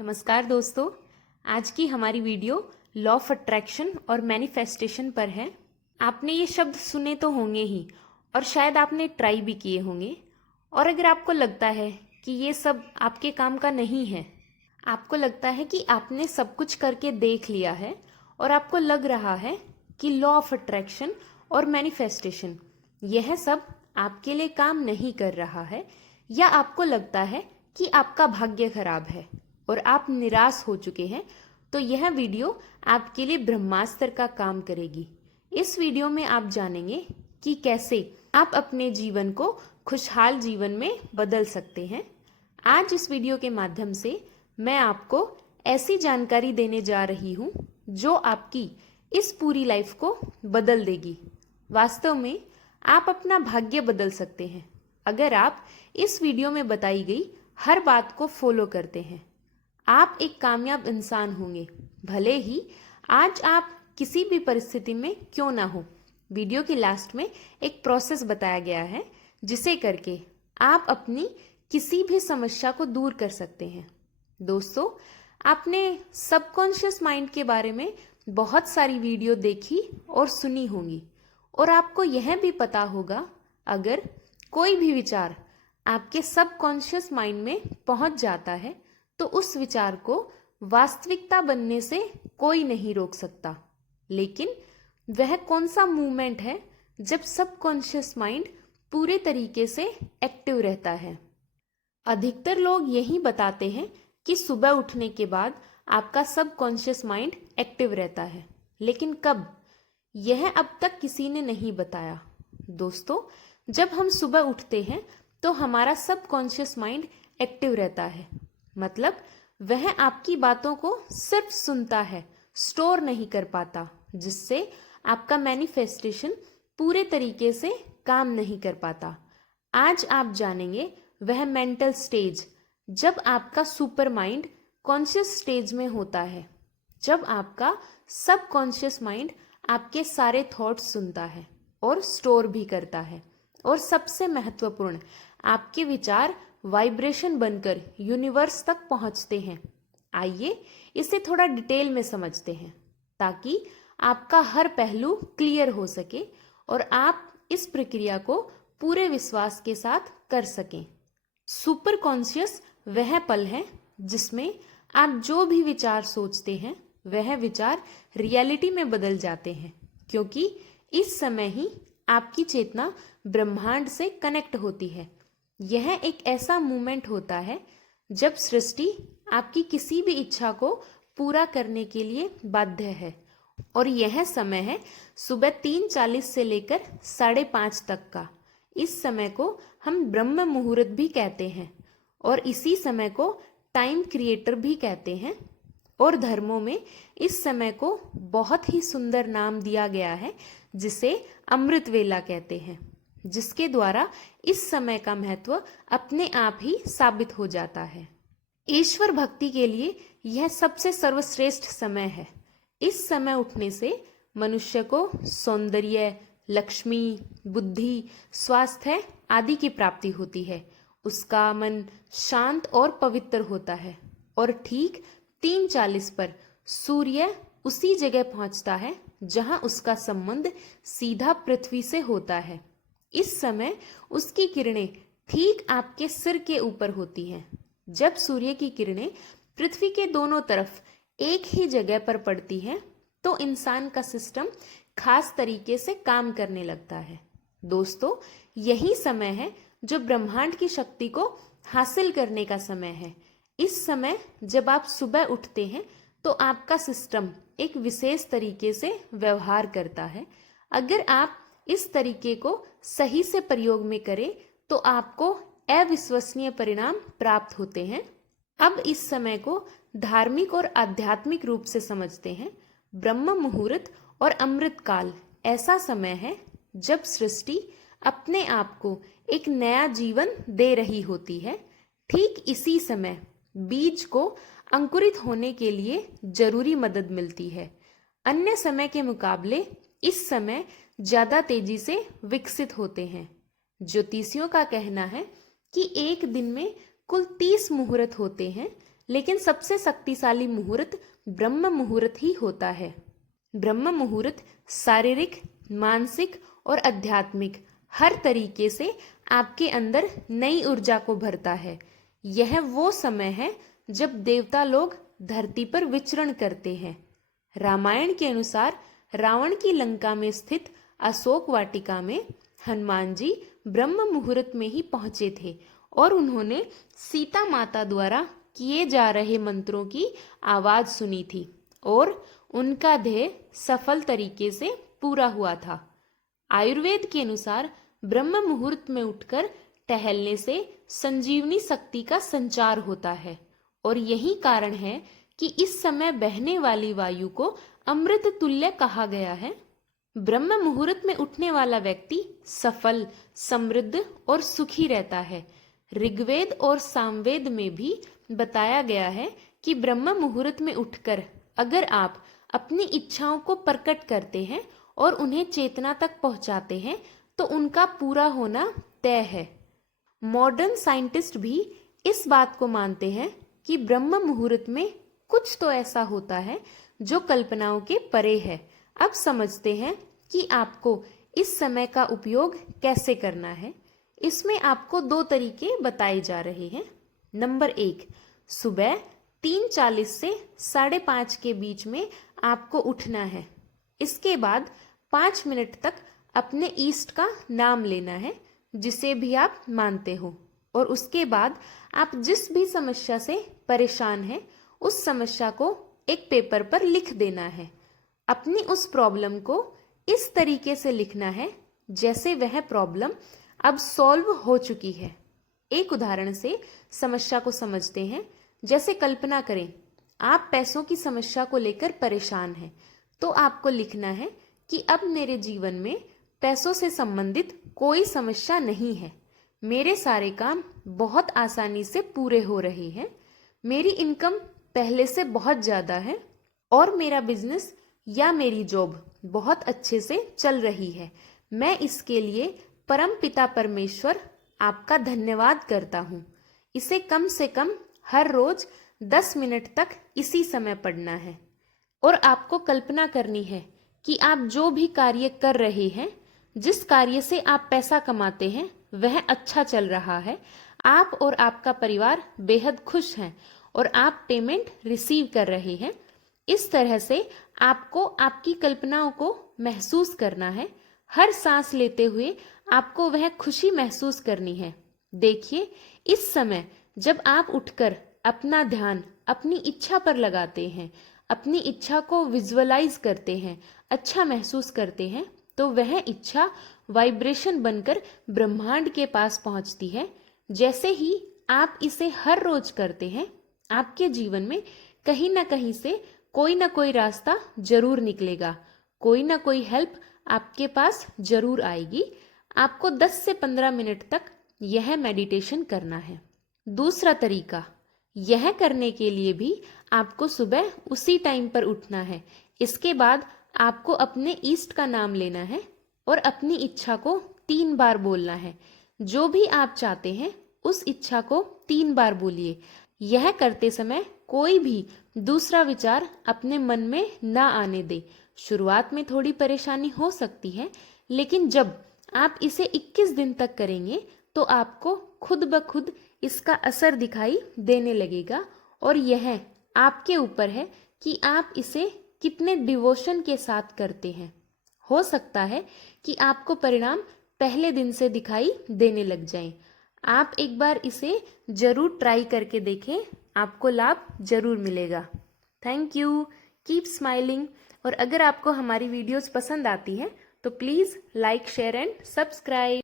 नमस्कार दोस्तों। आज की हमारी वीडियो लॉ ऑफ अट्रैक्शन और मैनिफेस्टेशन पर है। आपने ये शब्द सुने तो होंगे ही और शायद आपने ट्राई भी किए होंगे। और अगर आपको लगता है कि ये सब आपके काम का नहीं है, आपको लगता है कि आपने सब कुछ करके देख लिया है और आपको लग रहा है कि लॉ ऑफ अट्रैक्शन और मैनिफेस्टेशन यह सब आपके लिए काम नहीं कर रहा है, या आपको लगता है कि आपका भाग्य खराब है और आप निराश हो चुके हैं, तो यह वीडियो आपके लिए ब्रह्मास्त्र का काम करेगी। इस वीडियो में आप जानेंगे कि कैसे आप अपने जीवन को खुशहाल जीवन में बदल सकते हैं। आज इस वीडियो के माध्यम से मैं आपको ऐसी जानकारी देने जा रही हूँ जो आपकी इस पूरी लाइफ को बदल देगी। वास्तव में आप अपना भाग्य बदल सकते हैं अगर आप इस वीडियो में बताई गई हर बात को फॉलो करते हैं। आप एक कामयाब इंसान होंगे, भले ही आज आप किसी भी परिस्थिति में क्यों ना हो। वीडियो के लास्ट में एक प्रोसेस बताया गया है जिसे करके आप अपनी किसी भी समस्या को दूर कर सकते हैं। दोस्तों, आपने सबकॉन्शियस माइंड के बारे में बहुत सारी वीडियो देखी और सुनी होंगी, और आपको यह भी पता होगा अगर कोई भी विचार आपके सबकॉन्शियस माइंड में पहुंच जाता है तो उस विचार को वास्तविकता बनने से कोई नहीं रोक सकता। लेकिन वह कौन सा मूवमेंट है जब सबकॉन्शियस माइंड पूरे तरीके से एक्टिव रहता है? अधिकतर लोग यही बताते हैं कि सुबह उठने के बाद आपका सबकॉन्शियस माइंड एक्टिव रहता है, लेकिन कब, यह अब तक किसी ने नहीं बताया। दोस्तों, जब हम सुबह उठते हैं तो हमारा सबकॉन्शियस माइंड एक्टिव रहता है, मतलब वह आपकी बातों को सिर्फ सुनता है, स्टोर नहीं कर पाता, जिससे आपका मैनिफेस्टेशन पूरे तरीके से काम नहीं कर पाता। आज आप जानेंगे वह मेंटल स्टेज जब आपका सुपर माइंड कॉन्शियस स्टेज में होता है, जब आपका सबकॉन्शियस माइंड आपके सारे थॉट्स सुनता है और स्टोर भी करता है, और सबसे महत्वपूर्ण, आपके विचार वाइब्रेशन बनकर यूनिवर्स तक पहुंचते हैं। आइए इसे थोड़ा डिटेल में समझते हैं ताकि आपका हर पहलू क्लियर हो सके और आप इस प्रक्रिया को पूरे विश्वास के साथ कर सकें। सुपर कॉन्शियस वह पल है जिसमें आप जो भी विचार सोचते हैं वह विचार रियलिटी में बदल जाते हैं, क्योंकि इस समय ही आपकी चेतना ब्रह्मांड से कनेक्ट होती है। यह एक ऐसा मूवमेंट होता है जब सृष्टि आपकी किसी भी इच्छा को पूरा करने के लिए बाध्य है, और यह समय है सुबह 3:40 से लेकर 5:30 तक का। इस समय को हम ब्रह्म मुहूर्त भी कहते हैं और इसी समय को टाइम क्रिएटर भी कहते हैं, और धर्मों में इस समय को बहुत ही सुंदर नाम दिया गया है जिसे अमृत वेला कहते हैं, जिसके द्वारा इस समय का महत्व अपने आप ही साबित हो जाता है। ईश्वर भक्ति के लिए यह सबसे सर्वश्रेष्ठ समय है। इस समय उठने से मनुष्य को सौंदर्य, लक्ष्मी, बुद्धि, स्वास्थ्य आदि की प्राप्ति होती है। उसका मन शांत और पवित्र होता है, और ठीक 3:40 पर सूर्य उसी जगह पहुंचता है जहां उसका संबंध सीधा पृथ्वी से होता है। इस समय उसकी किरणें ठीक आपके सिर के ऊपर होती हैं। जब सूर्य की किरणें पृथ्वी के दोनों तरफ एक ही जगह पर पड़ती हैं तो इंसान का सिस्टम खास तरीके से काम करने लगता है। दोस्तों, यही समय है जो ब्रह्मांड की शक्ति को हासिल करने का समय है। इस समय जब आप सुबह उठते हैं तो आपका सिस्टम एक विशेष तरीके से व्यवहार करता है। अगर आप इस तरीके को सही से प्रयोग में करें तो आपको अविश्वसनीय परिणाम प्राप्त होते हैं। अब इस समय को धार्मिक और आध्यात्मिक रूप से समझते हैं। ब्रह्म मुहूर्त और अमृत काल ऐसा समय है जब सृष्टि अपने आप को एक नया जीवन दे रही होती है। ठीक इसी समय बीज को अंकुरित होने के लिए जरूरी मदद मिलती है। अन्य समय के मुकाबले इस समय ज्यादा तेजी से विकसित होते हैं। ज्योतिषियों का कहना है कि एक दिन में कुल 30 मुहूर्त होते हैं, लेकिन सबसे शक्तिशाली मुहूर्त ब्रह्म मुहूर्त ही होता है। ब्रह्म मुहूर्त शारीरिक, मानसिक और आध्यात्मिक हर तरीके से आपके अंदर नई ऊर्जा को भरता है। यह वो समय है जब देवता लोग धरती पर विचरण करते हैं। रामायण के अनुसार रावण की लंका में स्थित अशोक वाटिका में हनुमान जी ब्रह्म मुहूर्त में ही पहुंचे थे और उन्होंने सीता माता द्वारा किए जा रहे मंत्रों की आवाज सुनी थी और उनका ध्येय सफल तरीके से पूरा हुआ था। आयुर्वेद के अनुसार ब्रह्म मुहूर्त में उठकर टहलने से संजीवनी शक्ति का संचार होता है और यही कारण है कि इस समय बहने वाली वायु को अमृत तुल्य कहा गया है। ब्रह्म मुहूर्त में उठने वाला व्यक्ति सफल, समृद्ध और सुखी रहता है। ऋग्वेद और सामवेद में भी बताया गया है कि ब्रह्म मुहूर्त में उठकर अगर आप अपनी इच्छाओं को प्रकट करते हैं और उन्हें चेतना तक पहुंचाते हैं तो उनका पूरा होना तय है। मॉडर्न साइंटिस्ट भी इस बात को मानते हैं कि ब्रह्म मुहूर्त में कुछ तो ऐसा होता है जो कल्पनाओं के परे है। अब समझते हैं कि आपको इस समय का उपयोग कैसे करना है। इसमें आपको 2 तरीके बताए जा रहे हैं। नंबर 1, सुबह 3:40 से 5:30 के बीच में आपको उठना है। इसके बाद 5 मिनट तक अपने ईष्ट का नाम लेना है, जिसे भी आप मानते हो, और उसके बाद आप जिस भी समस्या से परेशान हैं उस समस्या को एक पेपर पर लिख देना है। अपनी उस प्रॉब्लम को इस तरीके से लिखना है जैसे वह प्रॉब्लम अब सॉल्व हो चुकी है। एक उदाहरण से समस्या को समझते हैं। जैसे कल्पना करें आप पैसों की समस्या को लेकर परेशान हैं, तो आपको लिखना है कि अब मेरे जीवन में पैसों से संबंधित कोई समस्या नहीं है। मेरे सारे काम बहुत आसानी से पूरे हो रहे हैं। मेरी इनकम पहले से बहुत ज़्यादा है और मेरा बिजनेस या मेरी जॉब बहुत अच्छे से चल रही है। मैं इसके लिए परम पिता परमेश्वर आपका धन्यवाद करता हूँ। इसे कम से कम हर रोज 10 मिनट तक इसी समय पढ़ना है। और आपको कल्पना करनी है कि आप जो भी कार्य कर रहे हैं, जिस कार्य से आप पैसा कमाते हैं, वह अच्छा चल रहा है। आप और आपका परिवार बेहद खुश हैं और आप पेमेंट रिसीव कर रहे हैं। इस तरह से आपको आपकी कल्पनाओं को महसूस करना है। हर सांस लेते हुए आपको वह खुशी महसूस करनी है। देखिए, इस समय जब आप उठकर अपना ध्यान अपनी इच्छा पर लगाते हैं, अपनी इच्छा को विजुअलाइज करते हैं, अच्छा महसूस करते हैं, तो वह इच्छा वाइब्रेशन बनकर ब्रह्मांड के पास पहुंचती है। जैसे ही आप इसे हर रोज करते हैं, आपके जीवन में कहीं ना कहीं से कोई ना कोई रास्ता जरूर निकलेगा, कोई ना कोई हेल्प आपके पास जरूर आएगी। आपको 10 से 15 मिनट तक यह मेडिटेशन करना है। दूसरा तरीका, यह करने के लिए भी आपको सुबह उसी टाइम पर उठना है। इसके बाद आपको अपने ईष्ट का नाम लेना है और अपनी इच्छा को 3 बार बोलना है। जो भी आप चाहते हैं उस इच्छा को 3 बार बोलिए। यह करते समय कोई भी दूसरा विचार अपने मन में ना आने दे। शुरुआत में थोड़ी परेशानी हो सकती है, लेकिन जब आप इसे 21 दिन तक करेंगे तो आपको खुद ब खुद इसका असर दिखाई देने लगेगा। और यह आपके ऊपर है कि आप इसे कितने डिवोशन के साथ करते हैं। हो सकता है कि आपको परिणाम पहले दिन से दिखाई देने लग जाएं। आप एक बार इसे जरूर ट्राई करके देखें, आपको लाभ जरूर मिलेगा। Thank you, keep smiling. और अगर आपको हमारी वीडियोस पसंद आती हैं तो please like, share and subscribe.